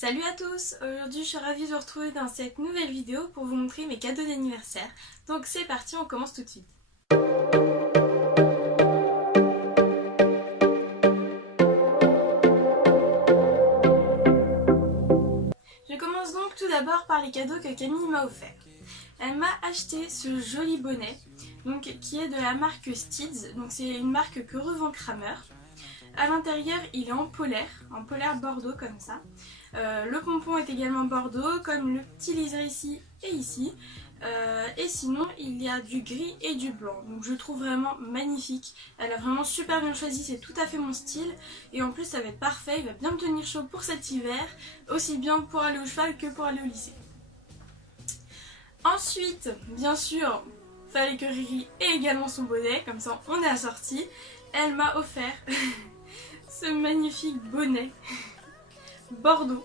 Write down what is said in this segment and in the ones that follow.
Salut à tous, aujourd'hui je suis ravie de vous retrouver dans cette nouvelle vidéo pour vous montrer mes cadeaux d'anniversaire. Donc c'est parti, on commence tout de suite. Je commence donc tout d'abord par les cadeaux que Camille m'a offerts. Elle m'a acheté ce joli bonnet, donc, qui est de la marque Steeds, donc c'est une marque que revend Kramer. À l'intérieur il est en polaire bordeaux comme ça. Le pompon est également bordeaux, comme le petit liseré ici et ici. Et sinon il y a du gris et du blanc, donc je le trouve vraiment magnifique. Elle a vraiment super bien choisi, c'est tout à fait mon style. Et en plus ça va être parfait, il va bien me tenir chaud pour cet hiver, aussi bien pour aller au cheval que pour aller au lycée. Ensuite, bien sûr, fallait que Riri ait également son bonnet, comme ça on est assorti. Elle m'a offert ce magnifique bonnet bordeaux.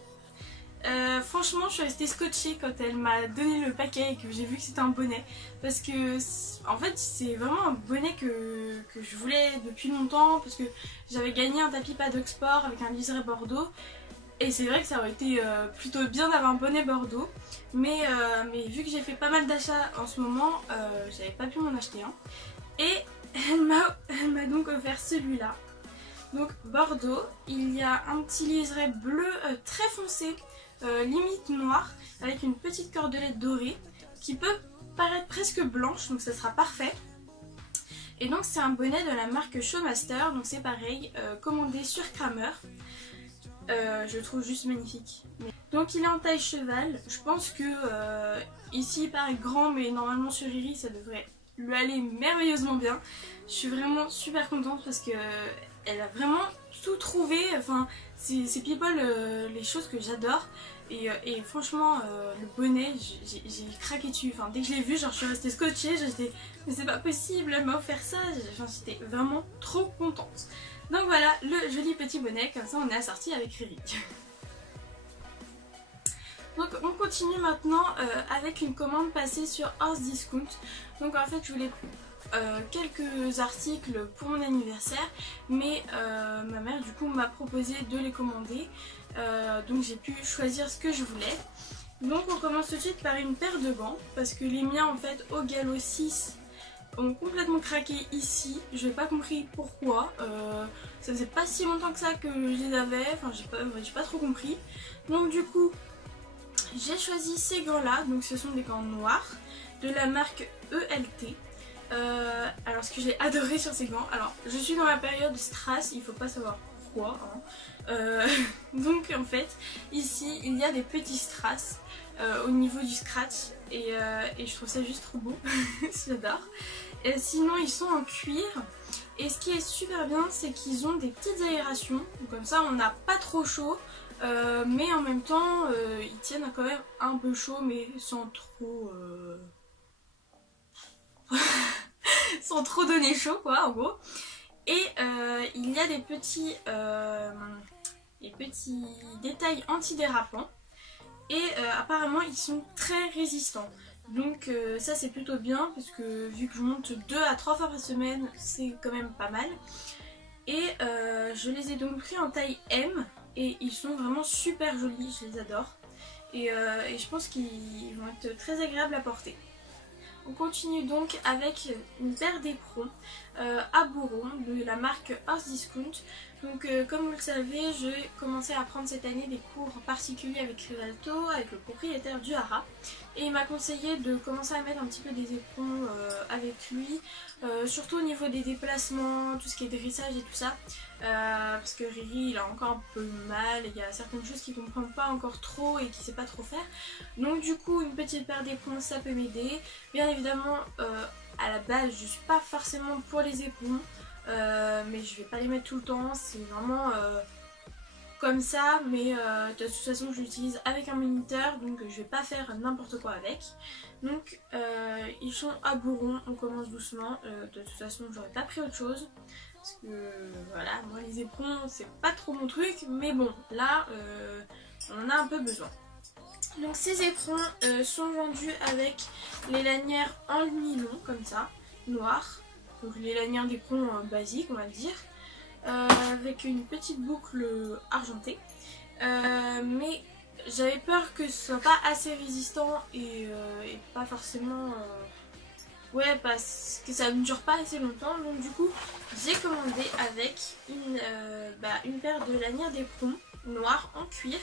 Franchement, je suis restée scotchée quand elle m'a donné le paquet et que j'ai vu que c'était un bonnet. Parce que, en fait, c'est vraiment un bonnet que je voulais depuis longtemps. Parce que j'avais gagné un tapis Paddock Sport avec un liseré bordeaux. Et c'est vrai que ça aurait été plutôt bien d'avoir un bonnet bordeaux. Mais vu que j'ai fait pas mal d'achats en ce moment, j'avais pas pu m'en acheter un. Et elle m'a donc offert celui-là. Donc bordeaux, il y a un petit liseré bleu très foncé, limite noir, avec une petite cordelette dorée qui peut paraître presque blanche, donc ça sera parfait. Et donc c'est un bonnet de la marque Showmaster, donc c'est pareil, commandé sur Kramer. Je le trouve juste magnifique. Donc il est en taille cheval, je pense que ici il paraît grand, mais normalement sur Riri ça devrait lui aller merveilleusement bien. Je suis vraiment super contente parce que elle a vraiment tout trouvé, enfin c'est people les choses que j'adore. Et franchement le bonnet j'ai craqué dessus, enfin dès que je l'ai vu genre je suis restée scotchée, j'étais mais c'est pas possible, elle m'a offert ça, enfin, j'étais vraiment trop contente. Donc voilà le joli petit bonnet, comme ça on est assorti avec Riri. Donc on continue maintenant avec une commande passée sur Horse Discount. Donc en fait je voulais quelques articles pour mon anniversaire, mais ma mère du coup m'a proposé de les commander, donc j'ai pu choisir ce que je voulais. Donc on commence tout de suite par une paire de gants, parce que les miens en fait au galop 6 ont complètement craqué ici, je n'ai pas compris pourquoi, ça faisait pas si longtemps que ça que je les avais, enfin j'ai pas trop compris. Donc du coup j'ai choisi ces gants là, donc ce sont des gants noirs de la marque ELT. Alors ce que j'ai adoré sur ces gants, alors je suis dans la période strass, il faut pas savoir pourquoi hein. Donc en fait ici il y a des petits strass au niveau du scratch et je trouve ça juste trop beau, j'adore. Sinon ils sont en cuir et ce qui est super bien c'est qu'ils ont des petites aérations, donc comme ça on n'a pas trop chaud. Mais en même temps ils tiennent quand même un peu chaud, mais sans trop sans trop donner chaud quoi en gros. Et il y a des petits détails antidérapants et apparemment ils sont très résistants. Donc ça c'est plutôt bien parce que vu que je monte 2 à 3 fois par semaine c'est quand même pas mal. Et je les ai donc pris en taille M et ils sont vraiment super jolis, je les adore. Et je pense qu'ils vont être très agréables à porter. On continue donc avec une paire d'éperons à bourron de la marque Horse Discount. Donc comme vous le savez, j'ai commencé à prendre cette année des cours particuliers avec Rivalto, avec le propriétaire du Hara. Et il m'a conseillé de commencer à mettre un petit peu des éperons avec lui, surtout au niveau des déplacements, tout ce qui est dressage et tout ça. Parce que Riri il a encore un peu mal, il y a certaines choses qu'il ne comprend pas encore trop et qu'il ne sait pas trop faire. Donc du coup une petite paire d'éperons ça peut m'aider. Bien évidemment à la base je suis pas forcément pour les éperons, mais je vais pas les mettre tout le temps, c'est vraiment comme ça, mais de toute façon je l'utilise avec un moniteur, donc je vais pas faire n'importe quoi avec. Donc ils sont à bourron, on commence doucement, de toute façon j'aurais pas pris autre chose. Parce que voilà, moi les éperons c'est pas trop mon truc, mais bon là on en a un peu besoin. Donc ces éperons sont vendus avec les lanières en nylon comme ça, noir. Donc les lanières d'éperon basiques on va dire. Avec une petite boucle argentée. Mais j'avais peur que ce soit pas assez résistant et pas forcément... ouais, parce que ça ne dure pas assez longtemps. Donc du coup, j'ai commandé avec une paire de lanières d'éperon noires en cuir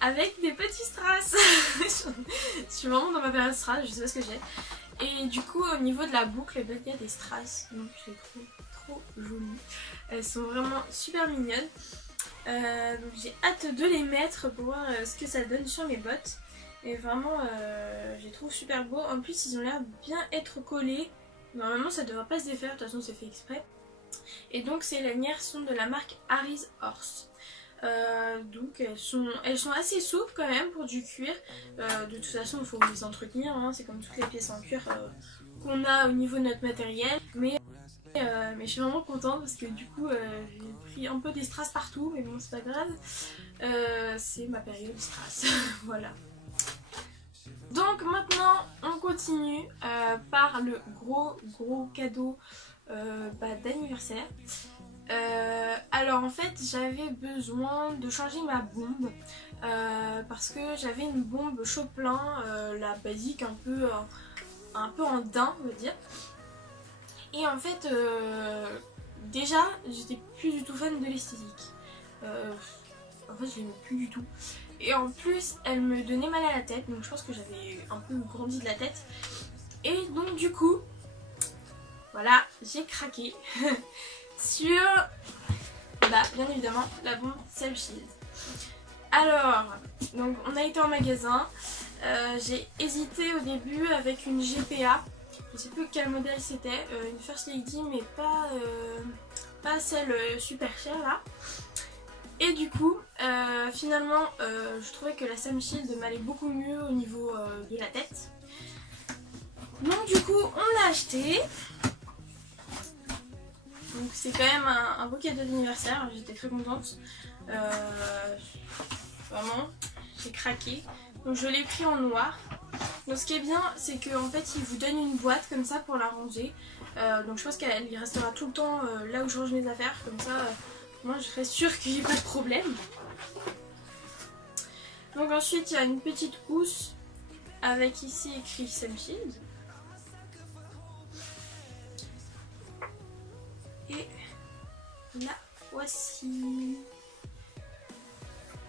avec des petits strass. Je suis vraiment dans ma période strass, je sais pas ce que j'ai. Et du coup, au niveau de la boucle, il y a des strass, donc je les trouve trop jolies. Elles sont vraiment super mignonnes. Donc j'ai hâte de les mettre pour voir ce que ça donne sur mes bottes. Et vraiment, je les trouve super beaux. En plus, ils ont l'air de bien être collés. Normalement, ça devrait pas se défaire, de toute façon, c'est fait exprès. Et donc, ces lanières sont de la marque Harry's Horse. Donc, elles sont assez souples quand même pour du cuir. De toute façon, il faut les entretenir. Hein. C'est comme toutes les pièces en cuir qu'on a au niveau de notre matériel. Mais je suis vraiment contente parce que du coup, j'ai pris un peu des strass partout. Mais bon, c'est pas grave. C'est ma période strass. Voilà. Donc maintenant on continue par le gros cadeau d'anniversaire. Alors en fait j'avais besoin de changer ma bombe parce que j'avais une bombe Chopin, la basique un peu en daim on va dire. Et en fait déjà j'étais plus du tout fan de l'esthétique. En fait je l'aimais plus du tout. Et en plus elle me donnait mal à la tête, donc je pense que j'avais un peu grandi de la tête. Et donc du coup, voilà, j'ai craqué sur, bien évidemment, la bombe Self Shield. Alors, donc on a été en magasin, j'ai hésité au début avec une GPA, je sais plus quel modèle c'était, une First Lady mais pas celle super chère là. Et du coup, finalement, je trouvais que la Self Shield m'allait beaucoup mieux au niveau de la tête. Donc du coup, on l'a acheté. Donc c'est quand même un beau cadeau d'anniversaire, j'étais très contente. Vraiment, j'ai craqué. Donc je l'ai pris en noir. Donc ce qui est bien, c'est qu'en fait, il vous donne une boîte comme ça pour la ranger. Donc je pense qu'elle y restera tout le temps là où je range mes affaires, comme ça... moi je serais sûre qu'il n'y ait pas de problème. Donc ensuite il y a une petite housse avec ici écrit Self Shield. Et la voici.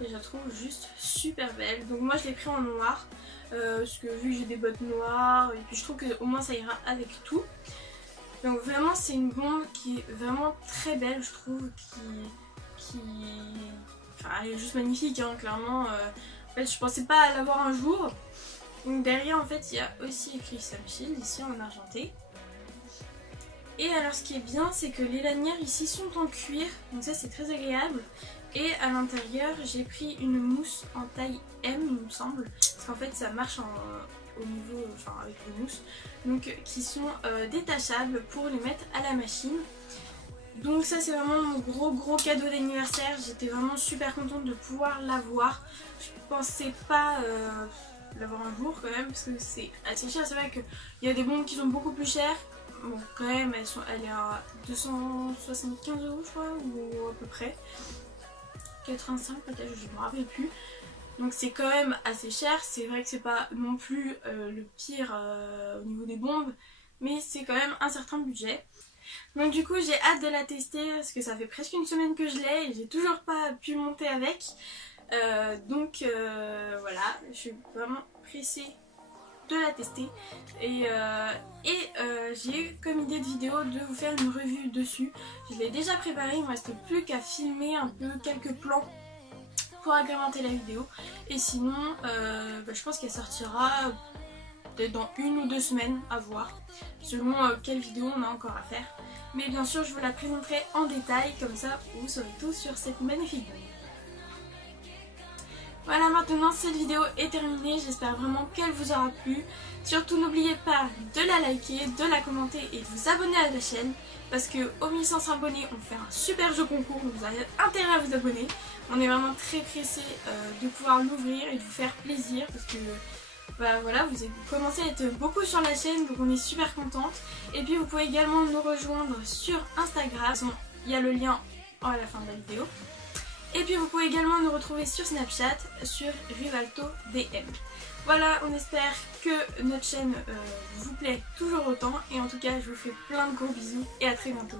Et je la trouve juste super belle. Donc moi je l'ai pris en noir. Parce que vu que j'ai des bottes noires, et puis je trouve que au moins ça ira avec tout. Donc vraiment c'est une bombe qui est vraiment très belle je trouve, enfin elle est juste magnifique hein, clairement. En fait je pensais pas l'avoir un jour. Donc derrière en fait il y a aussi écrit Self Shield ici en argenté. Et alors ce qui est bien c'est que les lanières ici sont en cuir, donc ça c'est très agréable. Et à l'intérieur j'ai pris une mousse en taille M il me semble, parce qu'en fait ça marche au niveau, enfin avec les mousses, donc qui sont détachables pour les mettre à la machine. Donc ça c'est vraiment mon gros cadeau d'anniversaire, j'étais vraiment super contente de pouvoir l'avoir. Je pensais pas l'avoir un jour quand même parce que c'est assez cher, c'est vrai qu'il y a des bombes qui sont beaucoup plus chères. Bon quand même elle est à 275 € je crois, ou à peu près 85 peut-être, je me rappelle plus. Donc c'est quand même assez cher, c'est vrai que c'est pas non plus le pire au niveau des bombes, mais c'est quand même un certain budget. Donc du coup j'ai hâte de la tester parce que ça fait presque une semaine que je l'ai et j'ai toujours pas pu monter avec. Donc voilà, je suis vraiment pressée de la tester. Et j'ai eu comme idée de vidéo de vous faire une revue dessus. Je l'ai déjà préparée, il me reste plus qu'à filmer un peu quelques plans pour agrémenter la vidéo. Et sinon je pense qu'elle sortira peut-être dans 1 ou 2 semaines à voir, selon quelle vidéo on a encore à faire. Mais bien sûr je vous la présenterai en détail, comme ça vous saurez tout sur cette magnifique bombe. Voilà, maintenant cette vidéo est terminée, j'espère vraiment qu'elle vous aura plu. Surtout n'oubliez pas de la liker, de la commenter et de vous abonner à la chaîne, parce que au 1500 abonnés on fait un super jeu concours, donc vous avez intérêt à vous abonner. On est vraiment très pressés de pouvoir l'ouvrir et de vous faire plaisir, parce que voilà, vous commencez à être beaucoup sur la chaîne, donc on est super contente. Et puis vous pouvez également nous rejoindre sur Instagram, il y a le lien à la fin de la vidéo. Et puis vous pouvez également nous retrouver sur Snapchat, sur Rivalto DM. Voilà, on espère que notre chaîne vous plaît toujours autant. Et en tout cas, je vous fais plein de gros bisous et à très bientôt.